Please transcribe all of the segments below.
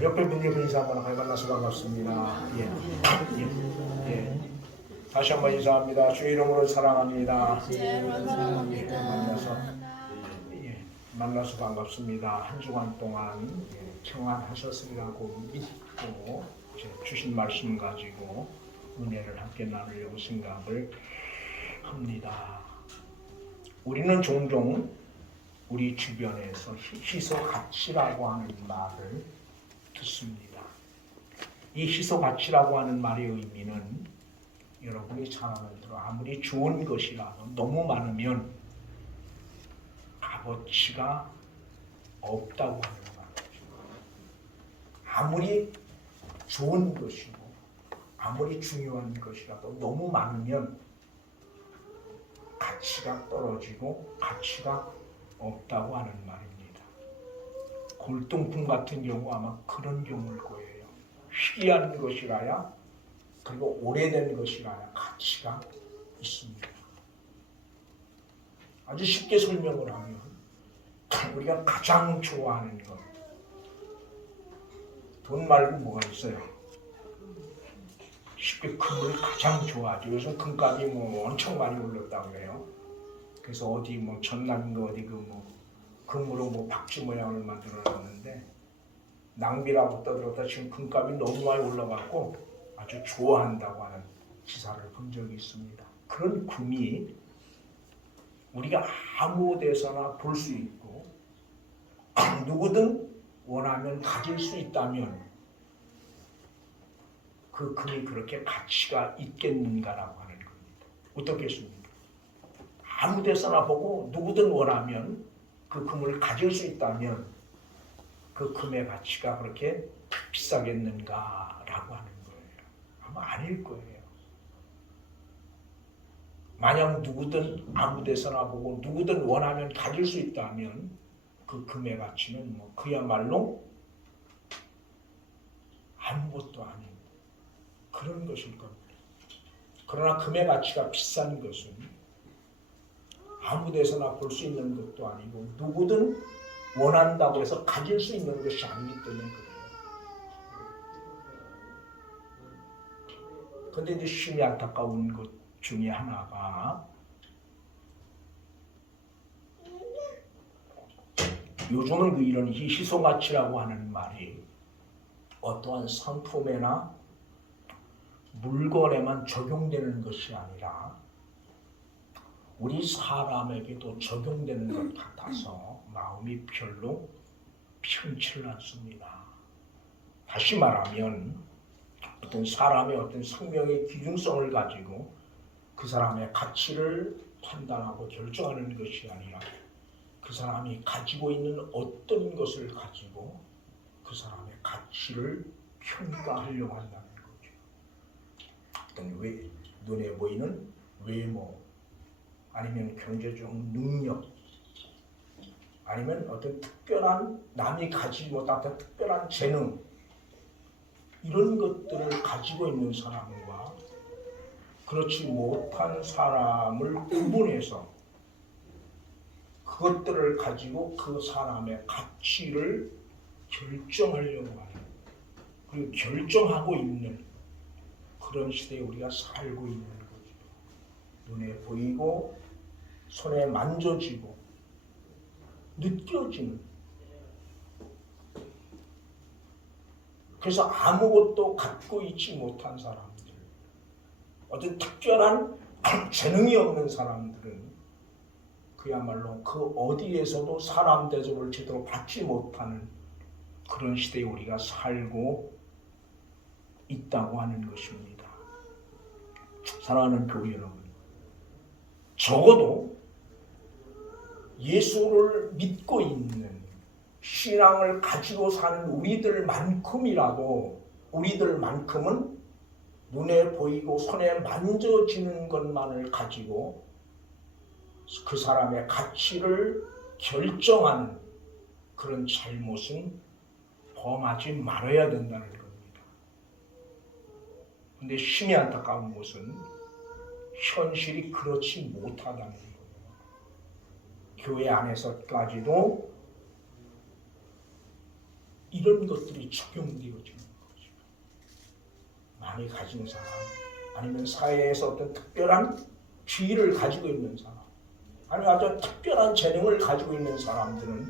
옆에 분들 인사 한번 하고 만나서 반갑습니다. 다시 한번 인사합니다. 주의 이름으로 사랑합니다. 만나서 반갑습니다. 한 주간 동안 평안하셨으리라고 믿고 주신 말씀 가지고 은혜를 함께 나누려고 생각을 합니다. 우리는 종종 우리 주변에서 희소가치라고 하는 말을 듣습니다. 이 희소가치라고 하는 말의 의미는 여러분이 잘 아는 대로 아무리 좋은 것이라도 너무 많으면 값어치가 없다고 하는 말이죠. 아무리 좋은 것이고 아무리 중요한 것이라도 너무 많으면 가치가 떨어지고 가치가 없다고 하는 말입니다. 골동품 같은 경우 아마 그런 경우일 거예요. 희귀한 것이라야 그리고 오래된 것이라야 가치가 있습니다. 아주 쉽게 설명을 하면 우리가 가장 좋아하는 것, 돈 말고 뭐가 있어요? 쉽게 금을 가장 좋아하죠. 요즘 금값이 엄청 많이 올랐다고 해요. 그래서 어디 전남인가 어디 금으로 박쥐 모양을 만들어 놨는데 낭비라고 떠들었다 지금 금값이 너무 많이 올라가고 아주 좋아한다고 하는 기사를 본 적이 있습니다. 그런 금이 우리가 아무 데서나 볼 수 있고 누구든 원하면 가질 수 있다면 그 금이 그렇게 가치가 있겠는가라고 하는 겁니다. 어떻겠습니까? 아무 데서나 보고 누구든 원하면 그 금을 가질 수 있다면 그 금의 가치가 그렇게 비싸겠는가라고 하는 거예요. 아마 아닐 거예요. 만약 누구든 아무 데서나 보고 누구든 원하면 가질 수 있다면 그 금의 가치는 그야말로 아무것도 아닌 그런 것일 겁니다. 그러나 금의 가치가 비싼 것은 아무 데서나 볼 수 있는 것도 아니고 누구든 원한다고 해서 가질 수 있는 것이 아니기 때문에 그래요. 그런데 이제 심히 안타까운 것 중에 하나가 요즘은 이런 희소가치라고 하는 말이 어떠한 상품에나 물건에만 적용되는 것이 아니라 우리 사람에게도 적용되는 것 같아서 마음이 별로 편치 않습니다. 다시 말하면 어떤 사람의 어떤 생명의 기준성을 가지고 그 사람의 가치를 판단하고 결정하는 것이 아니라 그 사람이 가지고 있는 어떤 것을 가지고 그 사람의 가치를 평가하려고 한다는 거죠. 어떤 눈에 보이는 외모 아니면 경제적 능력 아니면 어떤 특별한 남이 가지지 못한 특별한 재능 이런 것들을 가지고 있는 사람과 그렇지 못한 사람을 구분해서 그것들을 가지고 그 사람의 가치를 결정하려고 하는 그리고 결정하고 있는 그런 시대에 우리가 살고 있는 거죠. 눈에 보이고 손에 만져지고 느껴지는 그래서 아무것도 갖고 있지 못한 사람들 어떤 특별한 재능이 없는 사람들은 그야말로 그 어디에서도 사람 대접을 제대로 받지 못하는 그런 시대에 우리가 살고 있다고 하는 것입니다. 사랑하는 교회 여러분, 적어도 예수를 믿고 있는 신앙을 가지고 사는 우리들만큼은 눈에 보이고 손에 만져지는 것만을 가지고 그 사람의 가치를 결정하는 그런 잘못은 범하지 말아야 된다는 겁니다. 그런데 심히 안타까운 것은 현실이 그렇지 못하다는 거예요. 교회 안에서까지도 이런 이런 것들이 적용되어지는 거죠. 많이 가진 사람, 아니면 사회에서 어떤 특별한 지위를 가지고 있는 사람, 아니면 아주 특별한 재능을 가지고 있는 사람들은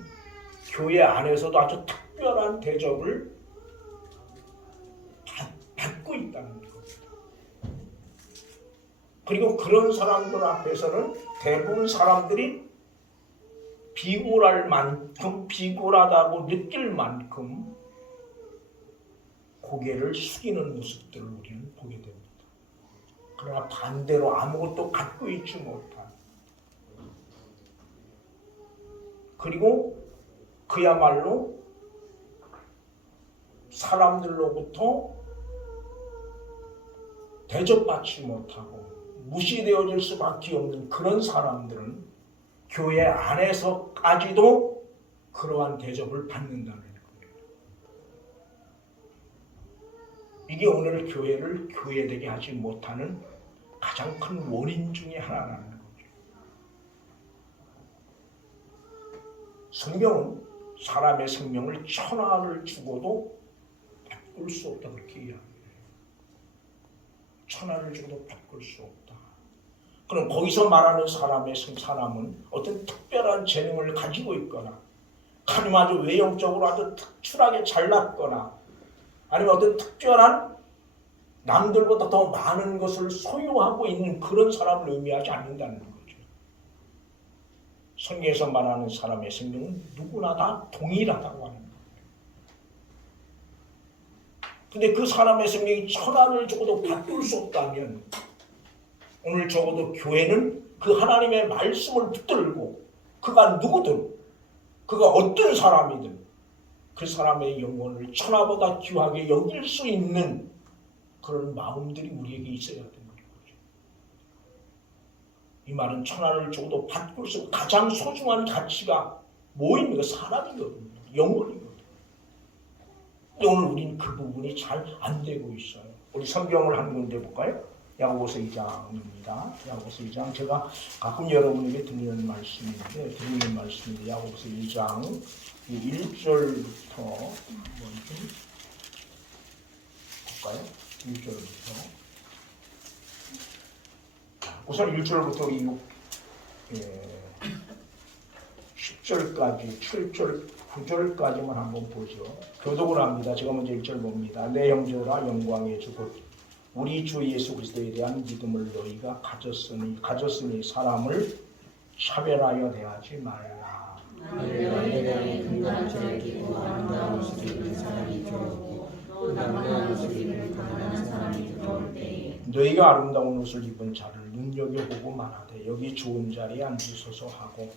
교회 안에서도 아주 특별한 대접을 받고 있다는 겁니다. 그리고 그런 사람들 앞에서는 대부분 사람들이 비굴할 만큼, 비굴하다고 느낄 만큼 고개를 숙이는 모습들을 우리는 보게 됩니다. 그러나 반대로 아무것도 갖고 있지 못한, 그리고 그야말로 사람들로부터 대접받지 못하고 무시되어질 수밖에 없는 그런 사람들은 교회 안에서까지도 그러한 대접을 받는다는 거예요. 이게 오늘 교회를 교회되게 하지 못하는 가장 큰 원인 중에 하나라는 거죠. 성경은 사람의 생명을 천하를 주고도 바꿀 수 없다 그렇게 이야기해요. 천하를 주고도 바꿀 수 없다. 그럼 거기서 말하는 사람은 어떤 특별한 재능을 가지고 있거나, 아니면 아주 외형적으로 아주 특출하게 잘났거나, 아니면 어떤 특별한 남들보다 더 많은 것을 소유하고 있는 그런 사람을 의미하지 않는다는 거죠. 성경에서 말하는 사람의 생명은 누구나 다 동일하다고 하는 거예요. 근데 그 사람의 생명이 천하를 주고도 바꿀 수 없다면, 오늘 적어도 교회는 그 하나님의 말씀을 붙들고 그가 누구든, 그가 어떤 사람이든 그 사람의 영혼을 천하보다 귀하게 여길 수 있는 그런 마음들이 우리에게 있어야 되는 거죠. 이 말은 천하를 주고도 바꿀 수 없는 가장 소중한 가치가 뭐입니까? 사람이거든요. 영혼이거든요. 근데 오늘 우리는 그 부분이 잘 안 되고 있어요. 우리 성경을 한 군데 볼까요? 야고보서 2장입니다. 야고보서 2장, 제가 가끔 여러분에게 드리는 말씀인데, 야고보서 2장 1절부터 한번 좀 볼까요? 1절부터. 우선 1절부터 10절까지, 7절, 9절까지만 한번 보죠. 교독을 합니다. 제가 먼저 1절 봅니다. 내 형제라, 영광의 주 곧 우리 주 예수 그리스도에 대한 믿음을 너희가 가졌으니 사람을 차별하여 대하지 말라. 너희에 대하여 근거한 죄를 끼고 아름다운 옷을 입은 사람이 들어오고 또 남다운 옷을 입은 가난한 사람이 들어올 때에 너희가 아름다운 옷을 입은 자를 눈여겨보고 말하되 여기 좋은 자리에 앉으소서 하고,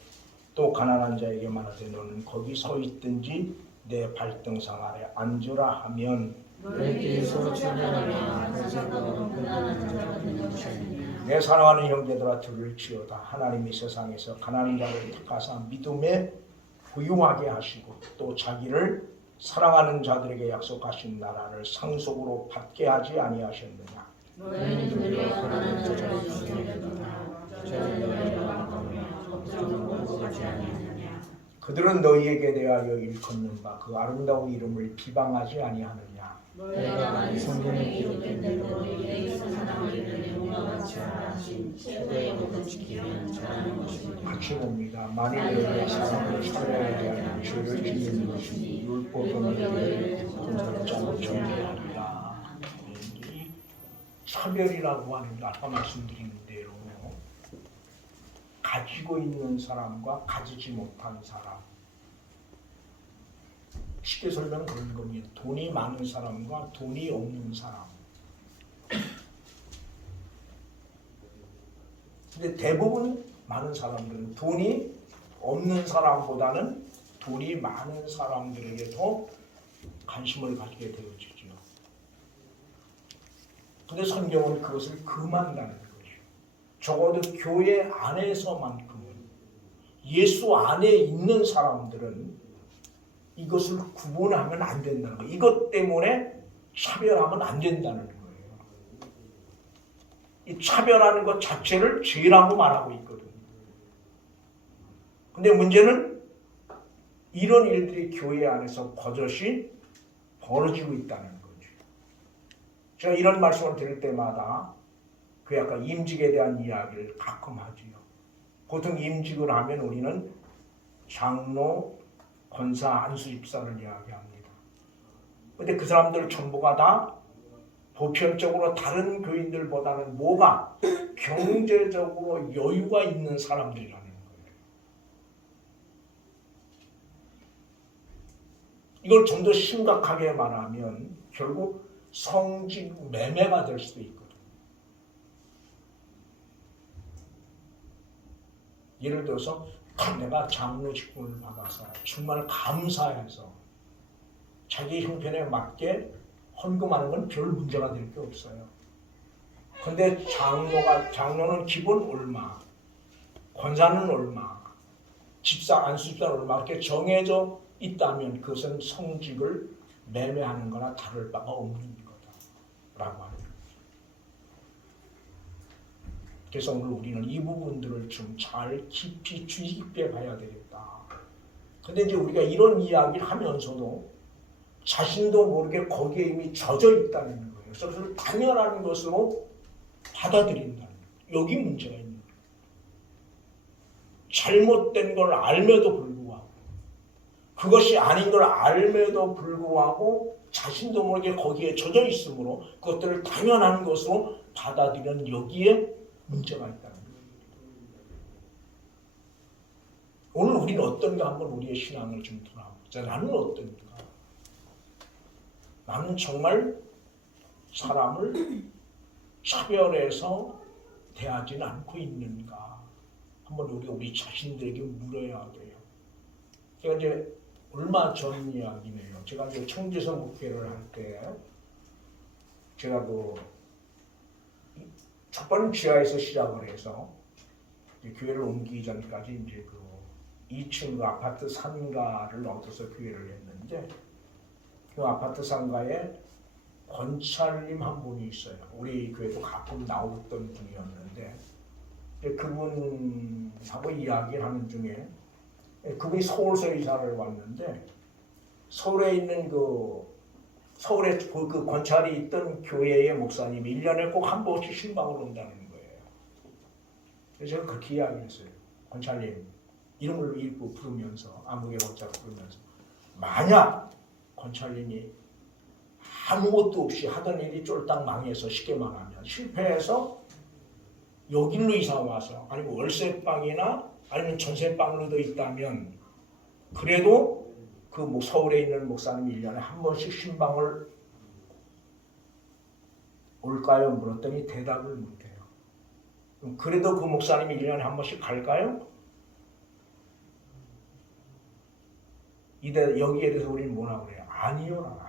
또 가난한 자에게 말하되 너는 거기 서 있든지 내 발등상 아래 앉으라 하면 너희끼리 서로 차별하며 가난하고 가난한 자가 되는 것이 아니냐. 내 사랑하는 형제들아 들을지어다. 하나님이 세상에서 가난한 자를 택하사 믿음에 부유하게 하시고 또 자기를 사랑하는 자들에게 약속하신 나라를 상속으로 받게 하지 아니하셨느냐. 너희는 도리어 가난한 자를 지키려니와 저는 너희를 아까우며 걱정을 공고하지 아니하느냐. 그들은 너희에게 대하여 일컫는 바 그 아름다운 이름을 비방하지 아니하느냐. 너희가 만일 성경에 기록된 대로 너희에게서 사랑하기를 용과 같이 하라 하신 최고의 법을 지키면 잘하는 것입니다. 같이 봅니다. 만일 너희의 사랑을 차별에 대한 죄를 짓는 것이니 율법은 너희를 공짜로 정죄하리라. 이 차별이라고 하는 게 아까 말씀드린 대로 가지고 있는 사람과 가지지 못한 사람, 쉽게 설명 그런 겁니다. 돈이 많은 사람과 돈이 없는 사람. 근데 대부분 많은 사람들은 돈이 없는 사람보다는 돈이 많은 사람들에게 더 관심을 가지게 되어지죠. 근데 성경은 그것을 금한다는 거죠. 적어도 교회 안에서만큼은, 예수 안에 있는 사람들은 이것을 구분하면 안 된다는 거예요. 이것 때문에 차별하면 안 된다는 거예요. 이 차별하는 것 자체를 죄라고 말하고 있거든요. 근데 문제는 이런 일들이 교회 안에서 버젓이 벌어지고 있다는 거죠. 제가 이런 말씀을 드릴 때마다 그 약간 임직에 대한 이야기를 가끔 하지요. 보통 임직을 하면 우리는 장로, 권사, 안수집사를 이야기합니다. 근데 그 사람들 전부가 다 보편적으로 다른 교인들보다는 뭐가 경제적으로 여유가 있는 사람들이라는 거예요. 이걸 좀 더 심각하게 말하면 결국 성직 매매가 될 수도 있거든요. 예를 들어서 내가 장로 직분을 받아서 정말 감사해서 자기 형편에 맞게 헌금하는 건 별 문제가 될 게 없어요. 근데 장로는 기본 얼마, 권사는 얼마, 집사, 안수집사는 얼마 이렇게 정해져 있다면 그것은 성직을 매매하는 거나 다를 바가 없는 거다라고 합니다. 그래서 오늘 우리는 이 부분들을 좀 잘 깊이 주의 깊게 봐야 되겠다. 근데 이제 우리가 이런 이야기를 하면서도 자신도 모르게 거기에 이미 젖어 있다는 거예요. 그래서 그걸 당연한 것으로 받아들인다는 거예요. 여기 문제가 있는 거예요. 잘못된 걸 알매도 불구하고 그것이 아닌 걸 알매도 불구하고 자신도 모르게 거기에 젖어 있으므로 그것들을 당연한 것으로 받아들이는 여기에 문제가 있다는 거예요. 오늘 우리는 어떤가 한번 우리의 신앙을 좀 돌아보자. 나는 어떤가? 나는 정말 사람을 차별해서 대하지는 않고 있는가? 한번 우리 자신들에게 물어야 돼요. 제가 이제 얼마 전 이야기네요. 제가 이제 청지서 목회를 할 때 제가 첫 번째 지하에서 시작을 해서 교회를 옮기기 전까지 이제 2층 아파트 상가를 얻어서 교회를 했는데 그 아파트 상가에 권찰님 한 분이 있어요. 우리 교회도 가끔 나오던 분이었는데 그분하고 이야기를 하는 중에 그분이 서울서 이사를 왔는데 서울에 있는 서울에 그 권찰이 있던 교회의 목사님이 1년에 꼭 한 번씩 신방을 온다는 거예요. 그래서 제가 그렇게 이야기를 했어요. 권찰님 이름을 읽고 부르면서 안목의 권찰을 부르면서 만약 권찰님이 아무것도 없이 하던 일이 쫄딱 망해서 쉽게 말하면 실패해서 여길로 이사 와서 아니면 월세방이나 아니면 전세방으로 돼 있다면 그래도 서울에 있는 목사님이 1년에 한 번씩 신방을 올까요? 물었더니 대답을 못해요. 그래도 그 목사님이 1년에 한 번씩 갈까요? 여기에 대해서 우리는 뭐라고 그래요? 아니요.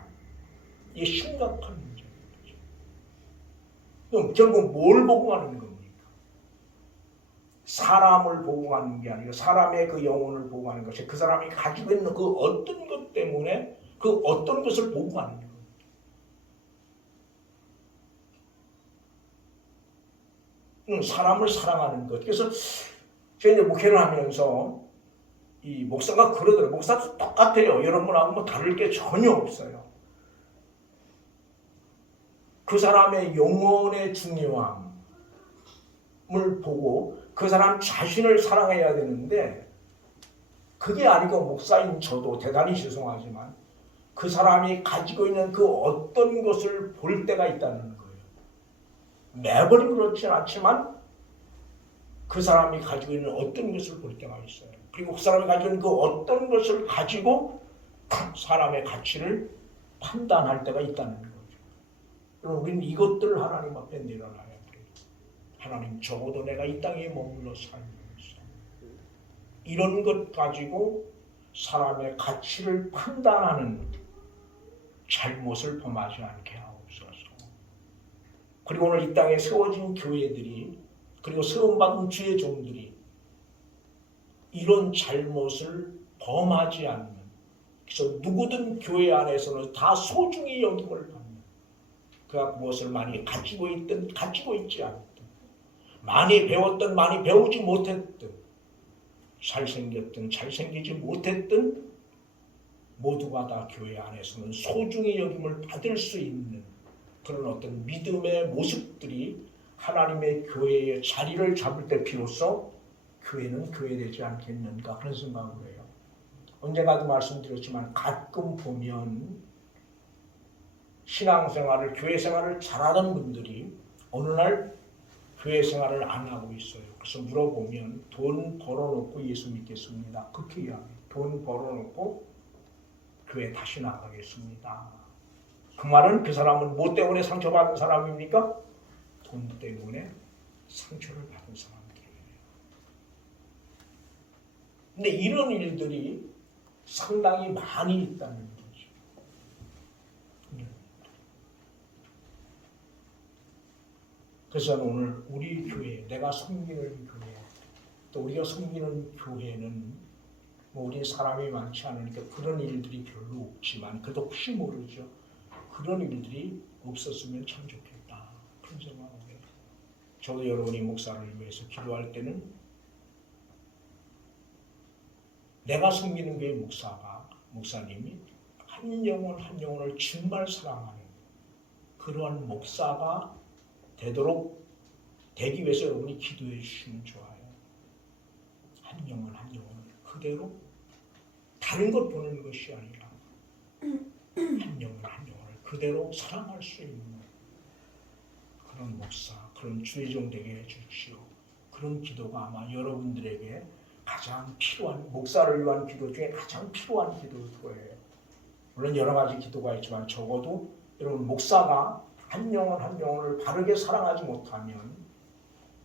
이게 심각한 문제인 거죠. 그럼 결국 뭘 보고 가는 겁니까? 사람을 보고 가는 게 아니라 사람의 그 영혼을 보고 가는 것이 그 사람이 가지고 있는 그 어떤 것 때문에 그 어떤 것을 보고 가는 겁니다. 사람을 사랑하는 것. 그래서 제가 이제 목회를 하면서 이 목사가 그러더라고요. 목사도 똑같아요. 여러분하고 뭐 다를 게 전혀 없어요. 그 사람의 영혼의 중요함을 보고 그 사람 자신을 사랑해야 되는데 그게 아니고 목사인 저도 대단히 죄송하지만 그 사람이 가지고 있는 그 어떤 것을 볼 때가 있다는 거예요. 매번 그렇진 않지만 그 사람이 가지고 있는 어떤 것을 볼 때가 있어요. 그리고 그 사람이 가지고 있는 그 어떤 것을 가지고 사람의 가치를 판단할 때가 있다는 거예요. 그럼 우리는 이것들을 하나님 앞에 내려놔야 돼요. 하나님 적어도 내가 이 땅에 머물러 살면서 이런 것 가지고 사람의 가치를 판단하는 잘못을 범하지 않게 하옵소서. 그리고 오늘 이 땅에 세워진 교회들이 그리고 세움받은 주의 종들이 이런 잘못을 범하지 않는 그래서 누구든 교회 안에서는 다 소중히 여김을 받는 그가 무엇을 많이 가지고 있든 가지고 있지 않든 많이 배웠든 많이 배우지 못했든 잘생겼든 잘생기지 못했든 모두가 다 교회 안에서는 소중히 여김을 받을 수 있는 그런 어떤 믿음의 모습들이 하나님의 교회의 자리를 잡을 때 비로소 교회는 교회되지 않겠는가 그런 생각을 해요. 언젠가도 말씀드렸지만 가끔 보면 신앙생활을 교회 생활을 잘하는 분들이 어느 날 교회 생활을 안 하고 있어요. 그래서 물어보면 돈 벌어놓고 예수 믿겠습니다. 그렇게 이야기해요. 돈 벌어놓고 교회 다시 나가겠습니다. 그 말은 그 사람은 뭐 때문에 상처받은 사람입니까? 돈 때문에 상처를 받은 사람들이에요. 근데 이런 일들이 상당히 많이 있다는 거죠. 그래서 오늘 우리 교회, 내가 섬기는 교회, 또 우리가 섬기는 교회는 뭐 우리 사람이 많지 않으니까 그런 일들이 별로 없지만 그래도 혹시 모르죠. 그런 일들이 없었으면 참 좋겠다. 그런 생각을 해요. 저도 여러분이 목사를 위해서 기도할 때는 내가 섬기는 교회 목사님이 한 영혼 한 영혼을 정말 사랑하는 그러한 목사가 되기 위해서 여러분이 기도해 주시면 좋아요. 한 영혼 한 영혼을 그대로 다른 것 보는 것이 아니라 한 영혼 한 영혼을 그대로 사랑할 수 있는 그런 목사, 그런 주의종 되게 해주시오. 그런 기도가 아마 여러분들에게 가장 필요한, 목사를 위한 기도 중에 가장 필요한 기도일 거예요. 물론 여러 가지 기도가 있지만 적어도 여러분 목사가 한 영혼 한 영혼을 바르게 사랑하지 못하면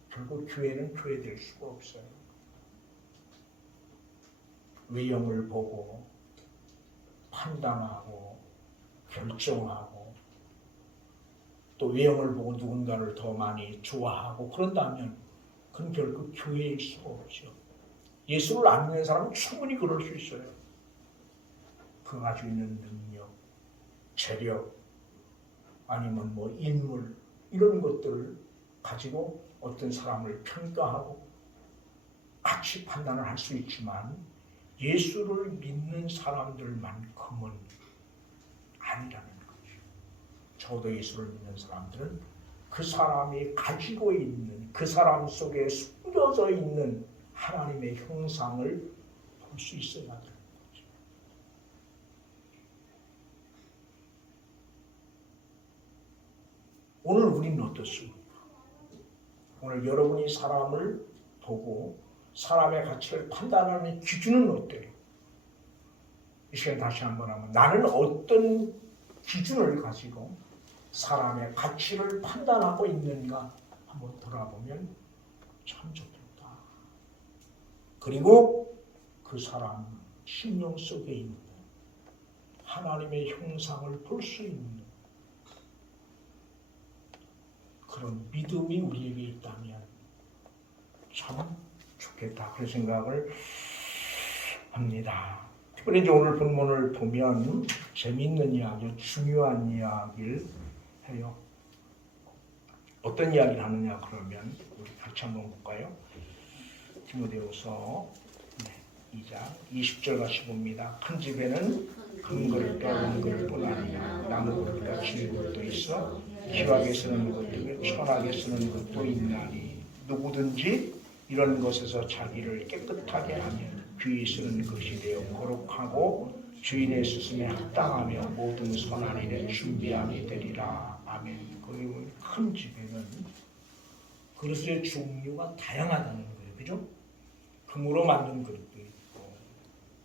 결국 교회는 교회될 수가 없어요. 외형을 보고 판단하고 결정하고 또 외형을 보고 누군가를 더 많이 좋아하고 그런다면 그건 결국 교회일 수가 없죠. 예수를 안 믿는 사람은 충분히 그럴 수 있어요. 그 가지고 있는 능력, 재력, 아니면 뭐 인물 이런 것들을 가지고 어떤 사람을 평가하고 같이 판단을 할 수 있지만 예수를 믿는 사람들만큼은 아니라는 거죠. 적어도 예수를 믿는 사람들은 그 사람이 가지고 있는 그 사람 속에 숨겨져 있는 하나님의 형상을 볼 수 있어야 되는 거죠. 오늘 우리는 어떻습니까? 오늘 여러분이 사람을 보고 사람의 가치를 판단하는 기준은 어때요? 이 시간 다시 한번 하면 나는 어떤 기준을 가지고 사람의 가치를 판단하고 있는가 한번 돌아보면 참 좋겠다. 그리고 그 사람 심령 속에 있는 하나님의 형상을 볼 수 있는 그런 믿음이 우리에게 있다면 참 좋겠다. 그런 생각을 합니다. 특별히 이제 오늘 본문을 보면 재미있는 이야기, 중요한 이야기를 해요. 어떤 이야기를 하느냐 그러면 우리 같이 한번 볼까요? 디모데후서 2장 20절 같이 봅니다. 큰 집에는 금그릇과 은그릇뿐 아니라 나무그릇과 질그릇도 있어 귀하게 쓰는 것들은 천하게 쓰는 것도 있나니 누구든지 이런 것에서 자기를 깨끗하게 하면 귀히 쓰는 것이 되어 거룩하고 주인의 수순에 합당하며 모든 선한 일에 준비함이 되리라. 아멘. 거기 보면 큰 집에는 그릇의 종류가 다양하다는 거예요. 그죠? 금으로 만든 그릇도 있고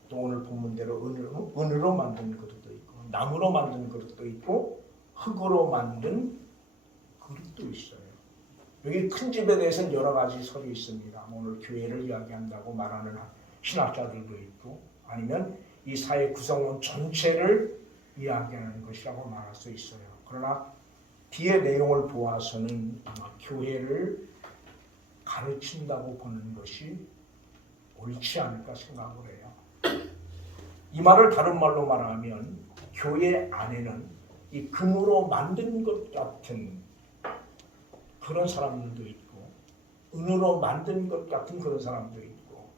또 오늘 본문대로 은으로 만든 그릇도 있고 나무로 만든 그릇도 있고 흙으로 만든 그릇도 있어요. 여기 큰 집에 대해서는 여러 가지 설이 있습니다. 오늘 교회를 이야기한다고 말하는 신학자들도 있고 아니면 이 사회 구성원 전체를 이야기하는 것이라고 말할 수 있어요. 그러나 뒤의 내용을 보아서는 아마 교회를 가르친다고 보는 것이 옳지 않을까 생각을 해요. 이 말을 다른 말로 말하면 교회 안에는 이 금으로 만든 것 같은 그런 사람들도 있고 은으로 만든 것 같은 그런 사람도 있고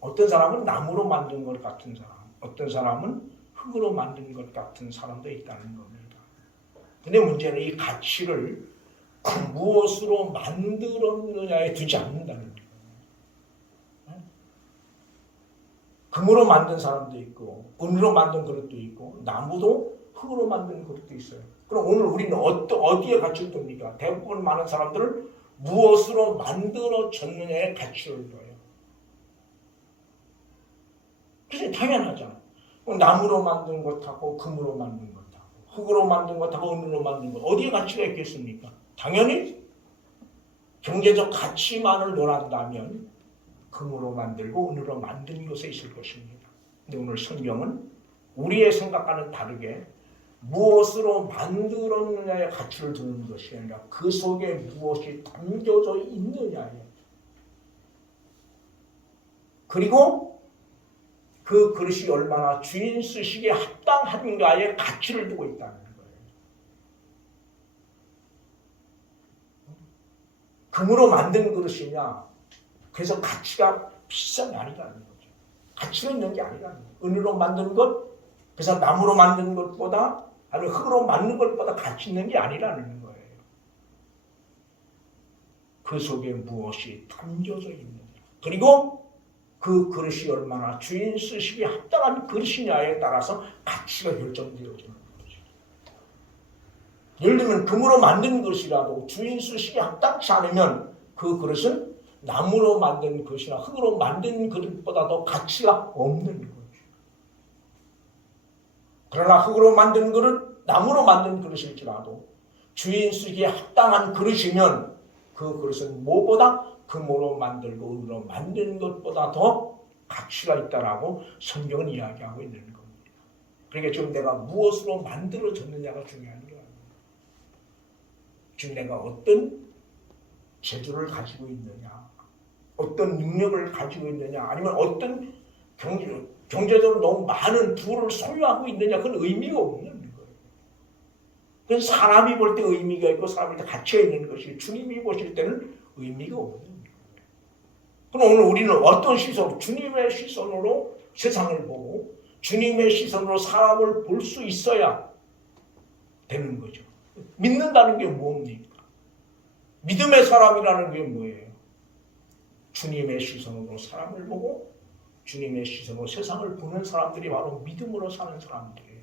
어떤 사람은 나무로 만든 것 같은 사람 어떤 사람은 흙으로 만든 것 같은 사람도 있다는 겁니다. 근데 문제는 이 가치를 무엇으로 만들었느냐에 두지 않는다는 거예요. 금으로 만든 사람도 있고 은으로 만든 그릇도 있고 나무도 흙으로 만든 그릇도 있어요. 그럼 오늘 우리는 어디에 가치를 둡니까? 대부분 많은 사람들은 무엇으로 만들어졌느냐에 가치를 둬요. 그래서 당연하잖아. 나무로 만든 것하고 금으로 만든 것하고 흙으로 만든 것하고 은으로 만든 것 어디에 가치가 있겠습니까? 당연히 경제적 가치만을 논한다면 금으로 만들고 은으로 만든 것에 있을 것입니다. 근데 오늘 성경은 우리의 생각과는 다르게 무엇으로 만들었느냐에 가치를 두는 것이 아니라 그 속에 무엇이 담겨져 있느냐에 그리고 그 그릇이 얼마나 주인 쓰시기에 합당한가에 가치를 두고 있다는 거예요. 금으로 만든 그릇이냐 그래서 가치가 비싼 게 아니라는 거죠. 가치가 있는 게 아니라는 거예요. 은으로 만든 것 그래서 나무로 만든 것보다 아니면 흙으로 만든 것보다 가치 있는 게 아니라는 거예요. 그 속에 무엇이 담겨져 있느냐 그리고 그 그릇이 얼마나 주인 쓰시기에 합당한 그릇이냐에 따라서 가치가 결정되어지는 거죠. 예를 들면 금으로 만든 그릇이라도 주인 쓰시기에 합당치 않으면 그 그릇은 나무로 만든 그릇이나 흙으로 만든 그릇보다도 가치가 없는 거죠. 그러나 흙으로 만든 그릇, 나무로 만든 그릇일지라도 주인 쓰기에 합당한 그릇이면 그 그릇은 무엇보다 금으로 만들고 은으로 만든 것보다 더 가치가 있다라고 성경은 이야기하고 있는 겁니다. 그러니까 지금 내가 무엇으로 만들어졌느냐가 중요한 거예요. 지금 내가 어떤 재주를 가지고 있느냐, 어떤 능력을 가지고 있느냐, 아니면 어떤 경제적으로 너무 많은 부를 소유하고 있느냐, 그건 의미가 없는 거예요. 그건 사람이 볼 때 의미가 있고 사람이 가치가 있는 것이 주님이 보실 때는 의미가 없는 거예요. 그럼 오늘 우리는 어떤 시선, 주님의 시선으로 세상을 보고 주님의 시선으로 사람을 볼 수 있어야 되는 거죠. 믿는다는 게 뭡니까? 믿음의 사람이라는 게 뭐예요? 주님의 시선으로 사람을 보고 주님의 시선으로 세상을 보는 사람들이 바로 믿음으로 사는 사람들이에요.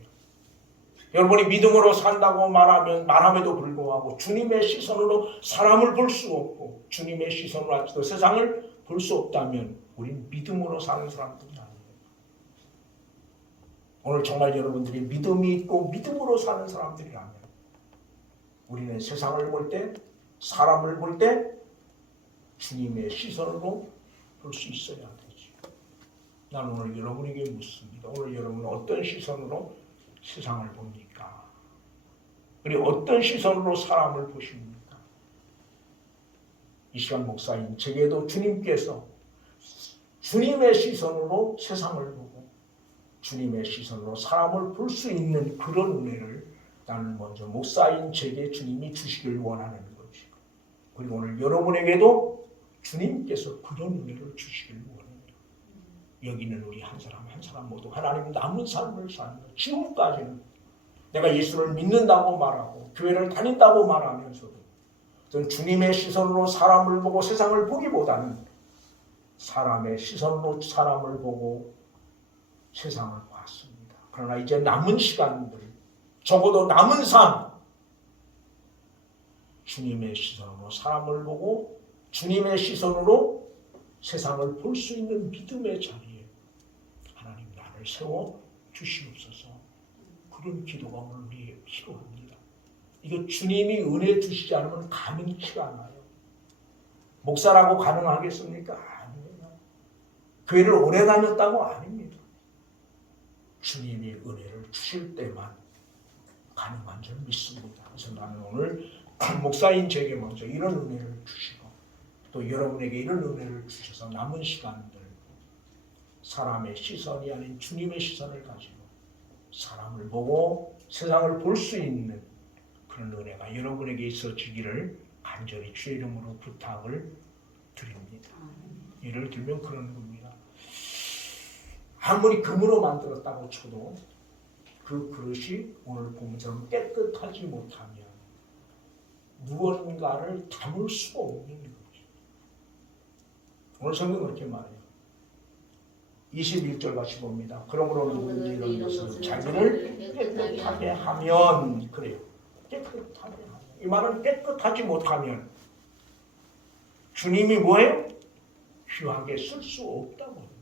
여러분이 믿음으로 산다고 말함에도 불구하고 주님의 시선으로 사람을 볼 수 없고 주님의 시선으로 아직도 세상을 볼 수 없다면 우리는 믿음으로 사는 사람들이 아니에요. 오늘 정말 여러분들이 믿음이 있고 믿음으로 사는 사람들이라면 우리는 세상을 볼 때, 사람을 볼 때 주님의 시선으로 볼 수 있어야 되지. 나는 오늘 여러분에게 묻습니다. 오늘 여러분은 어떤 시선으로 세상을 봅니까? 그리고 어떤 시선으로 사람을 보십니까? 이 시간 목사님, 제게도 주님께서 주님의 시선으로 세상을 보고 주님의 시선으로 사람을 볼 수 있는 그런 은혜를 나는 먼저 목사인 제게 주님이 주시길 원하는 거지. 그리고 오늘 여러분에게도 주님께서 그런 은혜를 주시길 원해요. 여기 있는 우리 한 사람 한 사람 모두 하나님 남은 삶을 사는 것. 지금까지는 내가 예수를 믿는다고 말하고 교회를 다닌다고 말하면서도 저는 주님의 시선으로 사람을 보고 세상을 보기보다는 사람의 시선으로 사람을 보고 세상을 봤습니다. 그러나 이제 남은 시간들, 적어도 남은 삶, 주님의 시선으로 사람을 보고 주님의 시선으로 세상을 볼 수 있는 믿음의 자리에 하나님 나를 세워 주시옵소서. 그런 기도가 오늘 우리에게 필요합니다. 이거 주님이 은혜 주시지 않으면 가능치가 않아요. 목사라고 가능하겠습니까? 아니에요. 교회를 오래 다녔다고 아닙니다. 주님이 은혜를 주실 때만 가능한 줄 믿습니다. 그래서 나는 오늘 목사인 제게 먼저 이런 은혜를 주시고 또 여러분에게 이런 은혜를 주셔서 남은 시간들 사람의 시선이 아닌 주님의 시선을 가지고 사람을 보고 세상을 볼 수 있는 그런 은혜가 여러분에게 있어지기를 간절히 주의 이름으로 부탁을 드립니다. 예를 들면 그런 겁니다. 아무리 금으로 만들었다고 쳐도 그 그릇이 오늘 본문처럼 깨끗하지 못하면 무언가를 담을 수 없는 거죠. 오늘 성경 그렇게 말해요. 21절 같이 봅니다. 그러므로 누구든지 이런 것을 자기를 깨끗하게 하면, 그래요. 깨끗하게 하면. 이 말은 깨끗하지 못하면 주님이 뭐예요? 귀하게 쓸 수 없다고 합니다.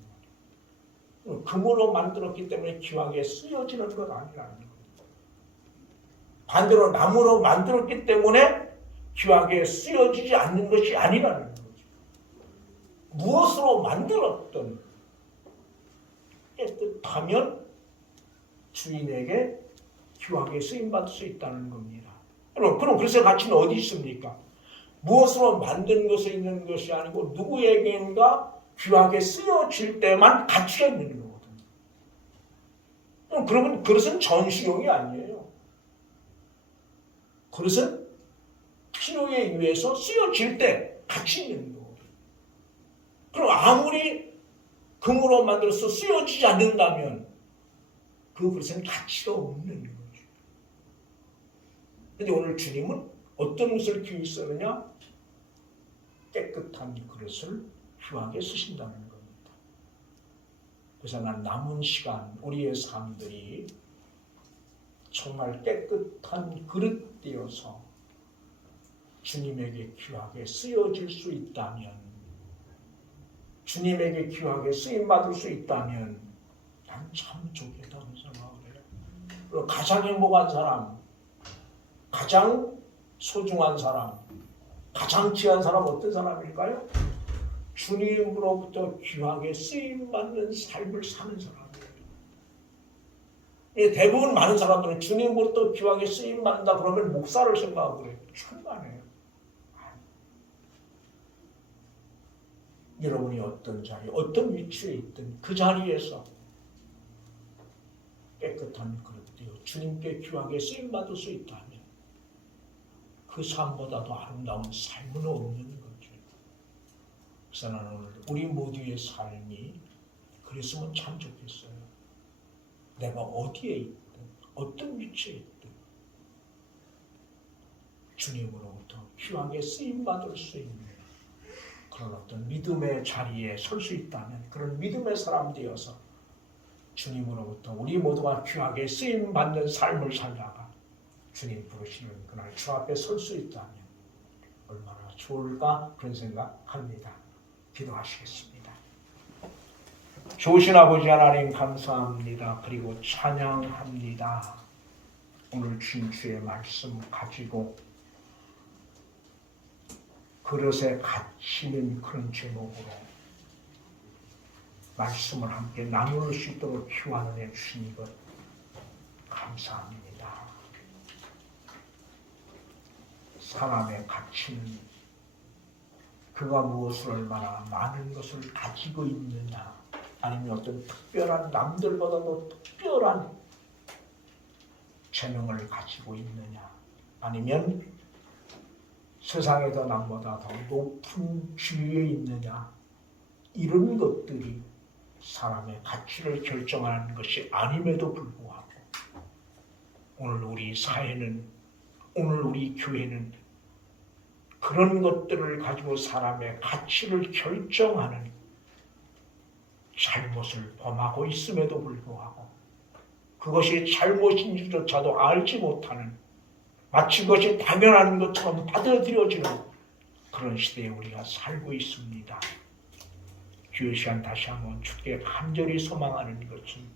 금으로 만들었기 때문에 귀하게 쓰여지는 건 아니라는 거예요. 반대로 나무로 만들었기 때문에 귀하게 쓰여지지 않는 것이 아니라는 거죠. 무엇으로 만들었든 깨끗하면 주인에게 귀하게 쓰임받을 수 있다는 겁니다. 그럼 그래서 가치는 어디 있습니까? 무엇으로 만든 것에 있는 것이 아니고 누구에게인가 귀하게 쓰여질 때만 가치가 있는 거거든요. 그러면 그것은 전시용이 아니에요. 그것은 필요에 의해서 쓰여질 때 가치 있는 거거든요. 그럼 아무리 금으로 만들어서 쓰여지지 않는다면 그 그릇은 가치가 없는 거죠. 그런데 오늘 주님은 어떤 것을 귀히 쓰느냐? 깨끗한 그릇을 귀하게 쓰신다는 겁니다. 그래서 난 남은 시간 우리의 삶들이 정말 깨끗한 그릇 되어서 주님에게 귀하게 쓰여질 수 있다면, 주님에게 귀하게 쓰임받을 수 있다면 난 참 좋겠다는 생각을 해요. 그리고 가장 행복한 사람, 가장 소중한 사람, 가장 귀한 사람 어떤 사람일까요? 주님으로부터 귀하게 쓰임받는 삶을 사는 사람이에요. 대부분 많은 사람들은 주님으로부터 귀하게 쓰임받는다 그러면 목사를 생각하고 그래요. 천만에요. 여러분이 어떤 자리, 어떤 위치에 있든 그 자리에서 깨끗한 그릇되어 주님께 귀하게 쓰임받을 수 있다면 그 삶보다 더 아름다운 삶은 없는 거죠. 그래서 나는 오늘 우리 모두의 삶이 그랬으면 참 좋겠어요. 내가 어디에 있든 어떤 위치에 있든 주님으로부터 귀하게 쓰임받을 수 있는 그런 어떤 믿음의 자리에 설 수 있다면 그런 믿음의 사람 되어서 주님으로부터 우리 모두가 귀하게 쓰임받는 삶을 살다가 주님 부르시는 그날 주 앞에 설 수 있다면 얼마나 좋을까 그런 생각합니다. 기도하시겠습니다. 좋으신 아버지 하나님 감사합니다. 그리고 찬양합니다. 오늘 주님 주의 말씀 가지고 그릇에 갇히는 그런 제목으로 말씀을 함께 나눌 수 있도록 기원해 주신 것 감사합니다. 사람의 가치는 그가 무엇을 얼마나 많은 것을 가지고 있느냐, 아니면 어떤 특별한 남들보다도 특별한 재능을 가지고 있느냐, 아니면 세상에서 남보다 더 높은 지위에 있느냐, 이런 것들이 사람의 가치를 결정하는 것이 아님에도 불구하고 오늘 우리 사회는, 오늘 우리 교회는 그런 것들을 가지고 사람의 가치를 결정하는 잘못을 범하고 있음에도 불구하고 그것이 잘못인지조차도 알지 못하는, 마치 그것이 당연한 것처럼 받아들여지는 그런 시대에 우리가 살고 있습니다. 주의 시간 다시 한번 주께 간절히 소망하는 것은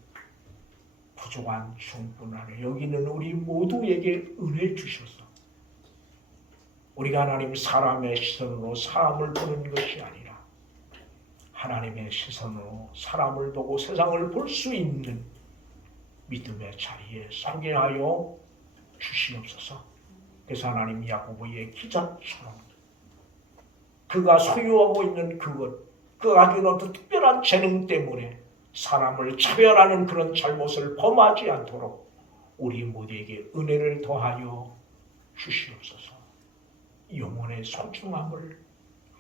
부족한 중뿐 아니라 여기는 우리 모두에게 은혜 주셔서 우리가 하나님 사람의 시선으로 사람을 보는 것이 아니라 하나님의 시선으로 사람을 보고 세상을 볼 수 있는 믿음의 자리에 서게 하여 주시옵소서. 그래서 하나님 야고보의 기적처럼 그가 소유하고 있는 그것, 그 가지고 어떤 특별한 재능 때문에 사람을 차별하는 그런 잘못을 범하지 않도록 우리 모두에게 은혜를 더하여 주시옵소서. 영혼의 소중함을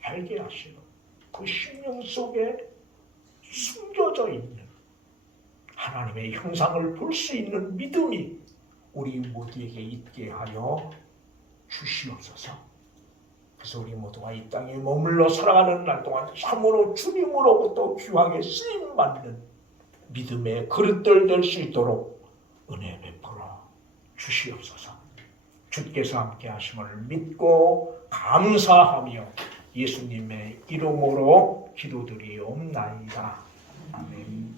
알게 하시고 그 심령 속에 숨겨져 있는 하나님의 형상을 볼 수 있는 믿음이 우리 모두에게 있게 하여 주시옵소서. 그래서 우리 모두가 이 땅에 머물러 살아가는 날 동안 참으로 주님으로부터 귀하게 쓰임받는 믿음의 그릇들 될 수 있도록 은혜 베풀어 주시옵소서. 주께서 함께 하심을 믿고 감사하며 예수님의 이름으로 기도드리옵나이다. 아멘.